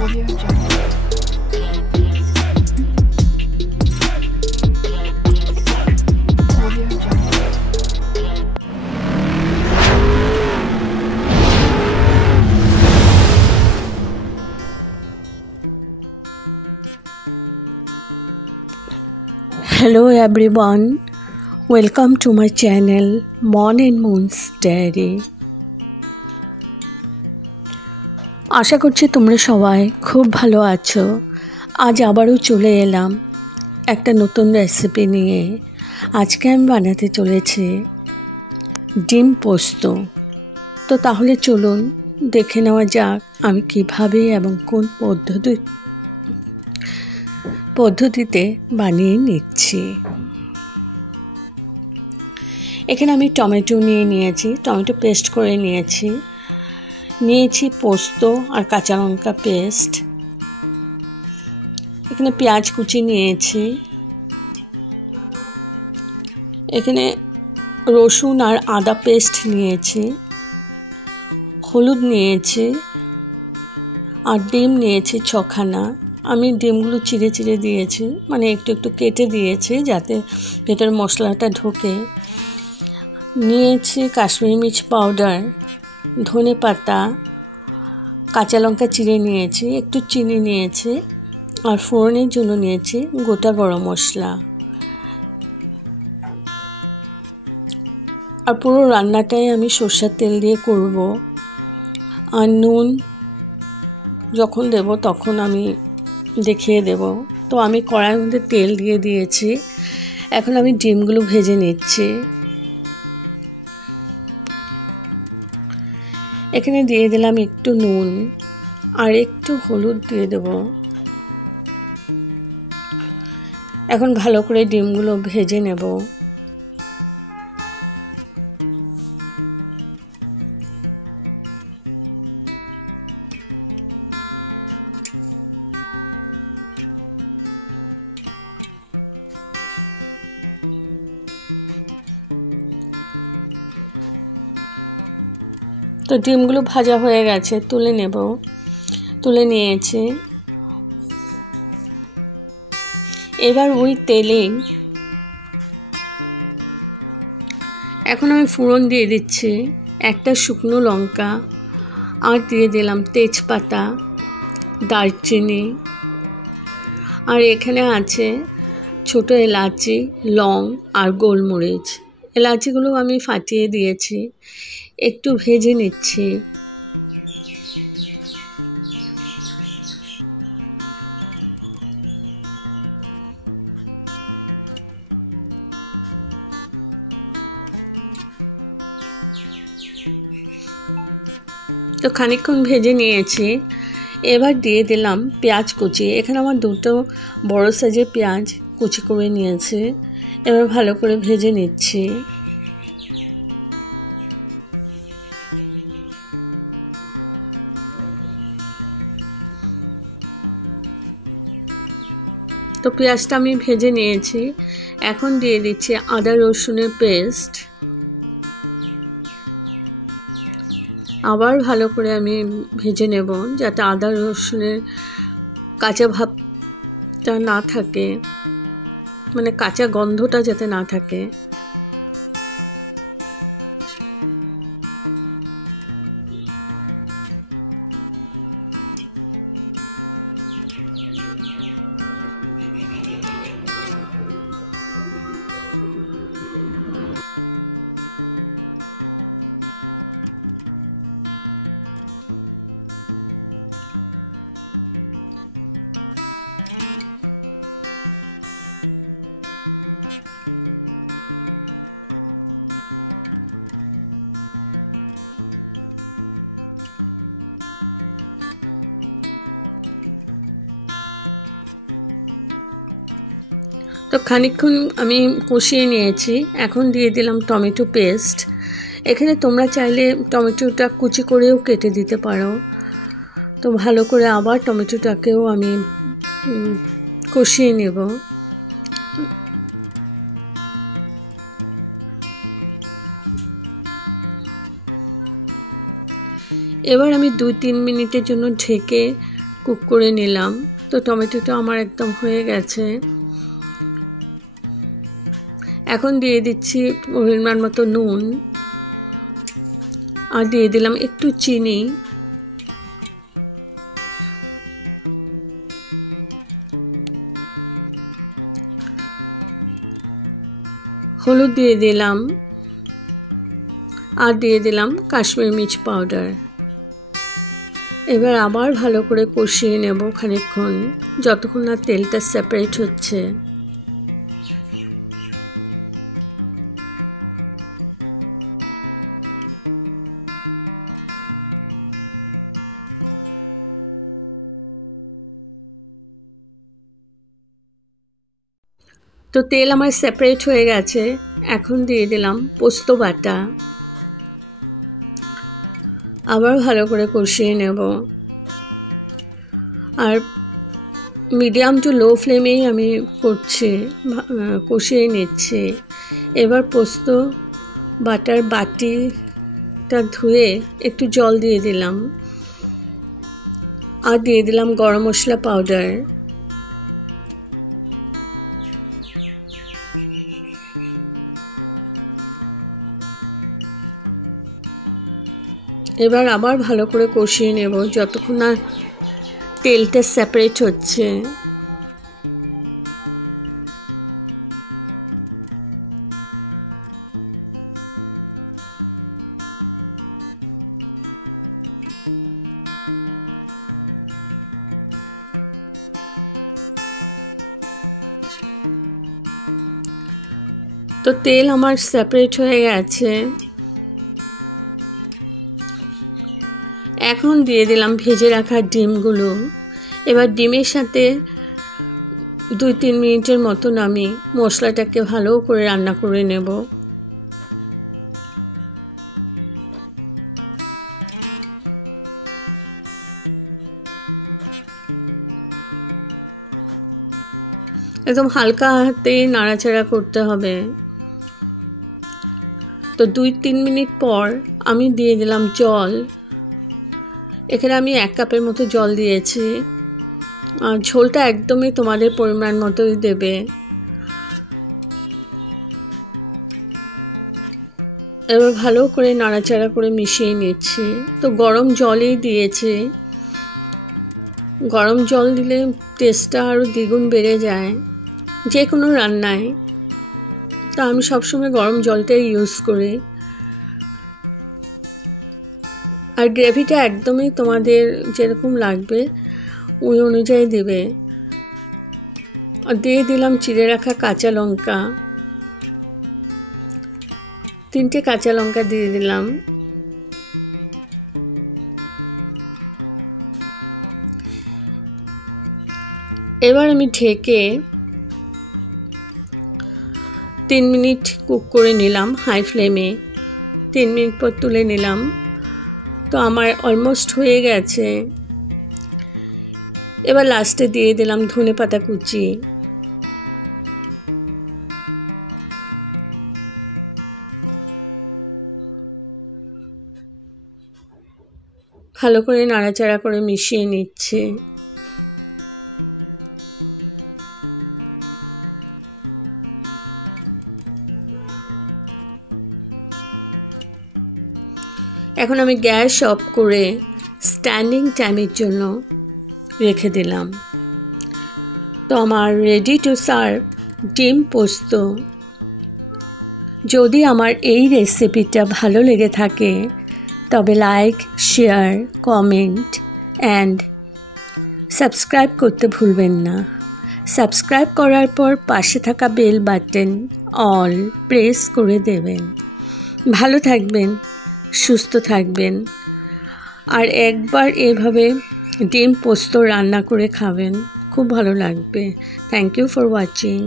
Audio Jungle. Audio Jungle. Hello everyone, welcome to my channel Mon and Moon's Diary. আশা করছি তোমরা সবাই খুব ভালো আছো। আজ আবারও চলে এলাম একটা নতুন রেসিপি নিয়ে। আজকে আমি বানাতে চলেছি ডিম পোস্ত। তো তাহলে চলুন দেখে নেওয়া যাক আমি কিভাবে এবং কোন পদ্ধতিতে বানিয়ে নিচ্ছি। এখানে আমি টমেটো নিয়েছি, টমেটো পেস্ট করে নিয়েছি পোস্ত আর কাঁচা লঙ্কা পেস্ট। এখানে পেঁয়াজ কুচি নিয়েছি, এখানে রসুন আর আদা পেস্ট নিয়েছি, হলুদ নিয়েছি আর ডিম নিয়েছি 6খানা। আমি ডিমগুলো চিড়ে চিড়ে দিয়েছি, মানে একটু একটু কেটে দিয়েছি যাতে ভেতর মশলাটা ঢোকে। নিয়েছি কাশ্মীরি মির্চ পাউডার, ধনে পাতা, কাঁচা লঙ্কা চিড়ে নিয়েছি, একটু চিনি নিয়েছি আর ফোড়নের জন্য নিয়েছি গোটা গরম মশলা। আর পুরো রান্নাটাই আমি সরষের তেল দিয়ে করব। আর নুন যখন দেব তখন আমি দেখিয়ে দেব। তো আমি কড়াইয়ের মধ্যে তেল দিয়ে দিয়েছি, এখন আমি ডিমগুলো ভেজে নিচ্ছি। এখানে দিয়ে দিলাম একটু নুন আর একটু হলুদ দিয়ে দেব। এখন ভালো করে ডিমগুলো ভেজে নেব। তো ডিমগুলো ভাজা হয়ে গেছে, তুলে নেব। তুলে নিয়েছি। এবার ওই তেলে এখন আমি ফোড়ন দিয়ে দিচ্ছি একটা শুকনো লঙ্কা, আর দিয়ে দিলাম তেজপাতা, দারচিনি, আর এখানে আছে ছোট এলাচি, লং আর গোলমরিচ। এলাচিগুলো আমি ফাটিয়ে দিয়েছি, একটু ভেজে নিচ্ছি। তো খানিকক্ষণ ভেজে নিয়েছি। এবার দিয়ে দিলাম পেঁয়াজ কুচি। এখানে আমার দুটো বড় সাইজের পেঁয়াজ কুচি করে নিয়েছি। এবার ভালো করে ভেজে নিচ্ছি। তো পেঁয়াজটা আমি ভেজে নিয়েছি, এখন দিয়ে দিচ্ছি আদা রসুনের পেস্ট। আবার ভালো করে আমি ভেজে নেব যাতে আদা রসুনের কাঁচা ভাবটা না থাকে, মানে কাঁচা গন্ধটা যাতে না থাকে। তো খানিকক্ষণ আমি কষিয়ে নিয়েছি, এখন দিয়ে দিলাম টমেটো পেস্ট। এখানে তোমরা চাইলে টমেটোটা কুচি করেও কেটে দিতে পারো। তো ভালো করে আবার টমেটোটাকেও আমি কষিয়ে নেব। এবার আমি 2-3 মিনিটের জন্য ঢেকে কুক করে নিলাম। তো টমেটোটা আমার একদম হয়ে গেছে। এখন দিয়ে দিচ্ছি পরিমাণ মতো নুন, আর দিয়ে দিলাম একটু চিনি। হলুদ দিয়ে দিলাম, আর দিয়ে দিলাম কাশ্মীরি মির্চ পাউডার। এবার আবার ভালো করে কষিয়ে নেব খানিকক্ষণ, যতক্ষণ না তেলটা সেপারেট হচ্ছে। তো তেল আমার সেপারেট হয়ে গেছে। এখন দিয়ে দিলাম পোস্ত বাটা, আবার ভালো করে কষিয়ে নেব। আর মিডিয়াম টু লো ফ্লেমেই আমি করছি, কষিয়ে নিচ্ছি। এবার পোস্ত বাটার বাটিটা ধুয়ে একটু জল দিয়ে দিলাম, আর দিয়ে দিলাম গরম মশলা পাউডার। এবার আবার ভালো করে কষিয়ে নেব যতক্ষণ না তেলটা সেপারেট হচ্ছে। তো তেল আমার সেপারেট হয়ে গেছে। এখন দিয়ে দিলাম ভেজে রাখা ডিমগুলো। এবার ডিমের সাথে 2-3 মিনিটের মতন আমি মশলাটাকে ভালো করে রান্না করে নেব। একদম হালকা হাতে নাড়াচাড়া করতে হবে। তো 2-3 মিনিট পর আমি দিয়ে দিলাম জল। এখানে আমি 1 কাপের মতো জল দিয়েছি। আর ঝোলটা একদমই তোমাদের পরিমাণ মতোই দেবে। এবার ভালো করে নাড়াচাড়া করে মিশিয়ে নিচ্ছি। তো গরম জলই দিয়েছি। গরম জল দিলে টেস্টটা আরও দ্বিগুণ বেড়ে যায় যে কোনো রান্নায়। তা আমি সবসময় গরম জলটাই ইউজ করি। আর গ্রেভিটা একদমই তোমাদের যেরকম লাগবে ওই অনুযায়ী দেবে। আর দিয়ে দিলাম চিড়ে রাখা কাঁচা লঙ্কা, 3টে কাঁচা লঙ্কা দিয়ে দিলাম। এবার আমি ঢেকে 3 মিনিট কুক করে নিলাম হাই ফ্লেমে। 3 মিনিট পর তুলে নিলাম। তো আমার অলমোস্ট হয়ে গেছে। এবার লাস্টে দিয়ে দিলাম ধনেপাতা কুচি। ভালো করে নাড়াচাড়া করে মিশিয়ে নিচ্ছে। এখন আমি গ্যাস অফ করে স্ট্যান্ডিং টাইমের জন্য রেখে দিলাম। তো আমার রেডি টু সার্ভ ডিম পোস্ত। যদি আমার এই রেসিপিটা ভালো লেগে থাকে তবে like, share, comment and subscribe করতে ভুলবেন না। সাবস্ক্রাইব করার পর পাশে থাকা বেল বাটন অল প্রেস করে দেবেন। ভালো থাকবেন, সুস্থ থাকবেন, আর একবার এভাবে ডিম পোস্ত রান্না করে খাবেন, খুব ভালো লাগবে। Thank you for watching.